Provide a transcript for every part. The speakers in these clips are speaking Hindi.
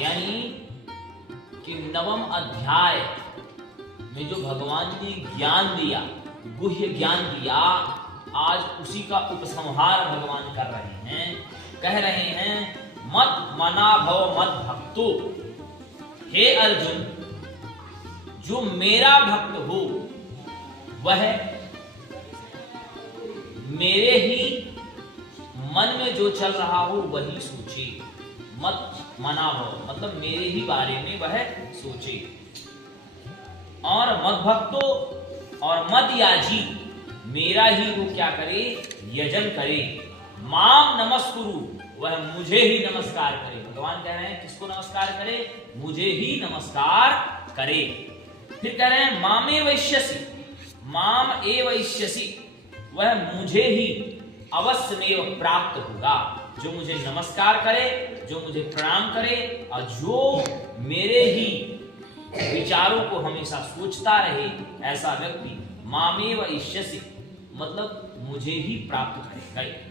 यानी कि 9वें अध्याय में जो भगवान ने ज्ञान दिया, गुह्य ज्ञान दिया, आज उसी का उपसंहार भगवान कर रहे हैं। कह रहे हैं मत मना भव मत भक्तो, हे अर्जुन जो मेरा भक्त हो वह मेरे ही मन में जो चल रहा हो वही सोचे। मत मना भव मतलब मेरे ही बारे में वह सोचे। और मत भक्तो और मत याजी मेरा ही वो क्या करे, यजन करे। माम नमस्कुरु वह मुझे ही नमस्कार करे। भगवान कह रहे हैं किसको नमस्कार करे, मुझे ही नमस्कार करे। फिर कह रहे हैं मामे वैश्यसी, माम ए वैश्यसी वह मुझे ही अवश्यमेव प्राप्त होगा। जो मुझे नमस्कार करे, जो मुझे प्रणाम करे और जो मेरे ही विचारों को हमेशा सोचता रहे, ऐसा व्यक्ति मामेव ईष्यसि मतलब मुझे ही प्राप्त करेगा।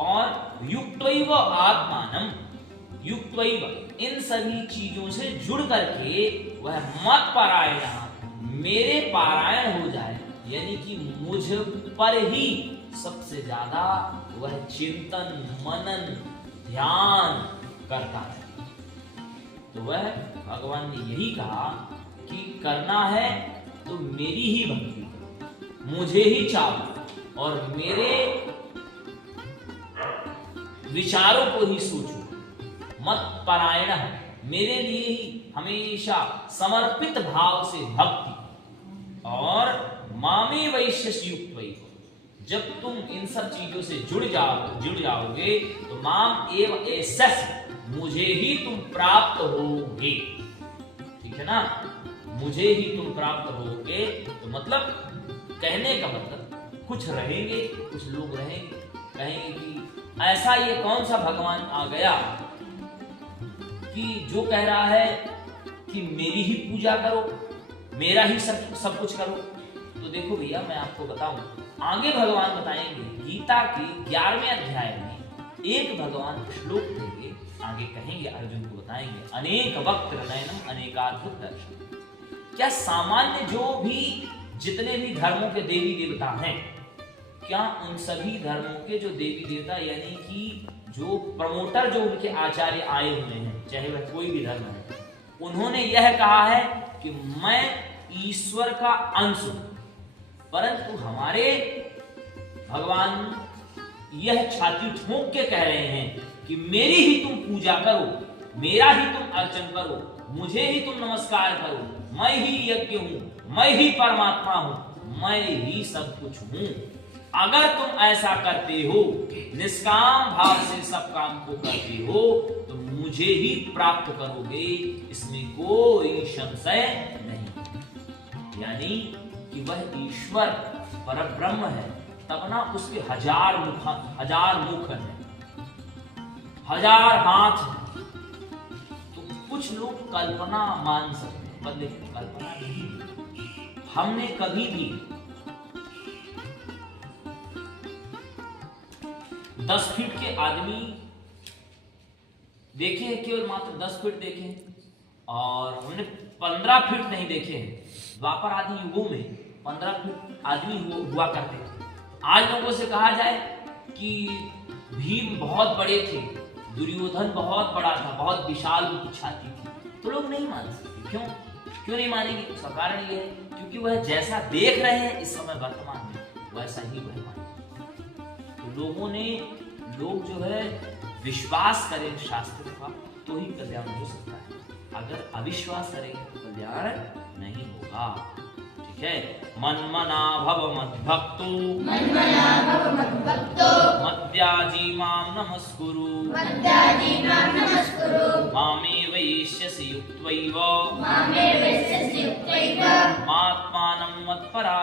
और युक्तैव आत्मानम, युक्तैव इन सभी चीजों से जुड़ करके वह मत पारायण मेरे पारायण हो जाए, यानी कि मुझ पर ही सबसे ज्यादा वह चिंतन मनन ध्यान करता है। तो वह भगवान ने यही कहा कि करना है तो मेरी ही भक्ति करो, मुझे ही चाहो और मेरे विचारों को ही सोचो। मत परायण मेरे लिए ही हमेशा समर्पित भाव से भक्ति। और मामे वैश्यस युक्त वही, जब तुम इन सब चीजों से जुड़ जाओगे तो माम एव एसस मुझे ही तुम प्राप्त होगे। ठीक है ना, मुझे ही तुम प्राप्त होगे। तो मतलब कहने का मतलब कुछ रहेंगे, कुछ लोग रहेंगे कहेंगे कि ऐसा ये कौन सा भगवान आ गया कि जो कह रहा है कि मेरी ही पूजा करो, मेरा ही सब कुछ करो। तो देखो भैया मैं आपको बताऊं, आगे भगवान बताएंगे गीता के 11वें अध्याय में एक भगवान श्लोक देंगे, आगे कहेंगे अर्जुन को बताएंगे अनेक वक्त्र नयनम अनेकाद्भुत दर्शन। क्या सामान्य जो भी जितने भी धर्मों के देवी देवता हैं, क्या उन सभी धर्मों के जो देवी देवता यानी कि जो प्रमोटर जो उनके आचार्य आए हुए हैं, चाहे वह कोई भी धर्म है, उन्होंने यह कहा है कि मैं ईश्वर का अंश हूं, परंतु हमारे भगवान यह छाती ठोक के कह रहे हैं कि मेरी ही तुम पूजा करो, मेरा ही तुम अर्चन करो, मुझे ही तुम नमस्कार करो, मैं ही यज्ञ हूं, मैं ही परमात्मा हूं, मैं ही सब कुछ हूं। अगर तुम ऐसा करते हो, निष्काम भाव से सब काम को करते हो, तो मुझे ही प्राप्त करोगे, इसमें कोई संशय नहीं। यानी कि वह ईश्वर परब्रह्म है, तब ना उसके हजार मुख है, हजार हाथ है। तो कुछ लोग कल्पना मान सकते हैं, पर लेकिन कल्पना नहीं। हमने कभी भी 10 फीट के आदमी देखे हैं, केवल मात्र 10 फीट देखे हैं, और हमने 15 फीट नहीं देखे हैं। द्वापर आदि युगों में 15 फीट आदमी हुआ करते थे। आज लोगों से कहा जाए कि भीम बहुत बड़े थे, दुर्योधन बहुत बड़ा था, बहुत विशाल उनकी छाती थी, तो लोग नहीं मान सकते। क्यों नहीं मानेंगे? उसका कारण ये है क्योंकि वह जैसा देख रहे हैं इस समय वर्तमान में, वैसा ही वह माने। तो लोग जो है विश्वास करें शास्त्र का तो ही कल्याण हो सकता है, अगर अविश्वास करेंगे तो कल्याण नहीं होगा। ठीक है, मन्मना भव मद्भक्तो, मद्याजी माम नमस्कुरु, मामे वैश्यसि युक्त्वैव, मात्मानं मत्परायणः,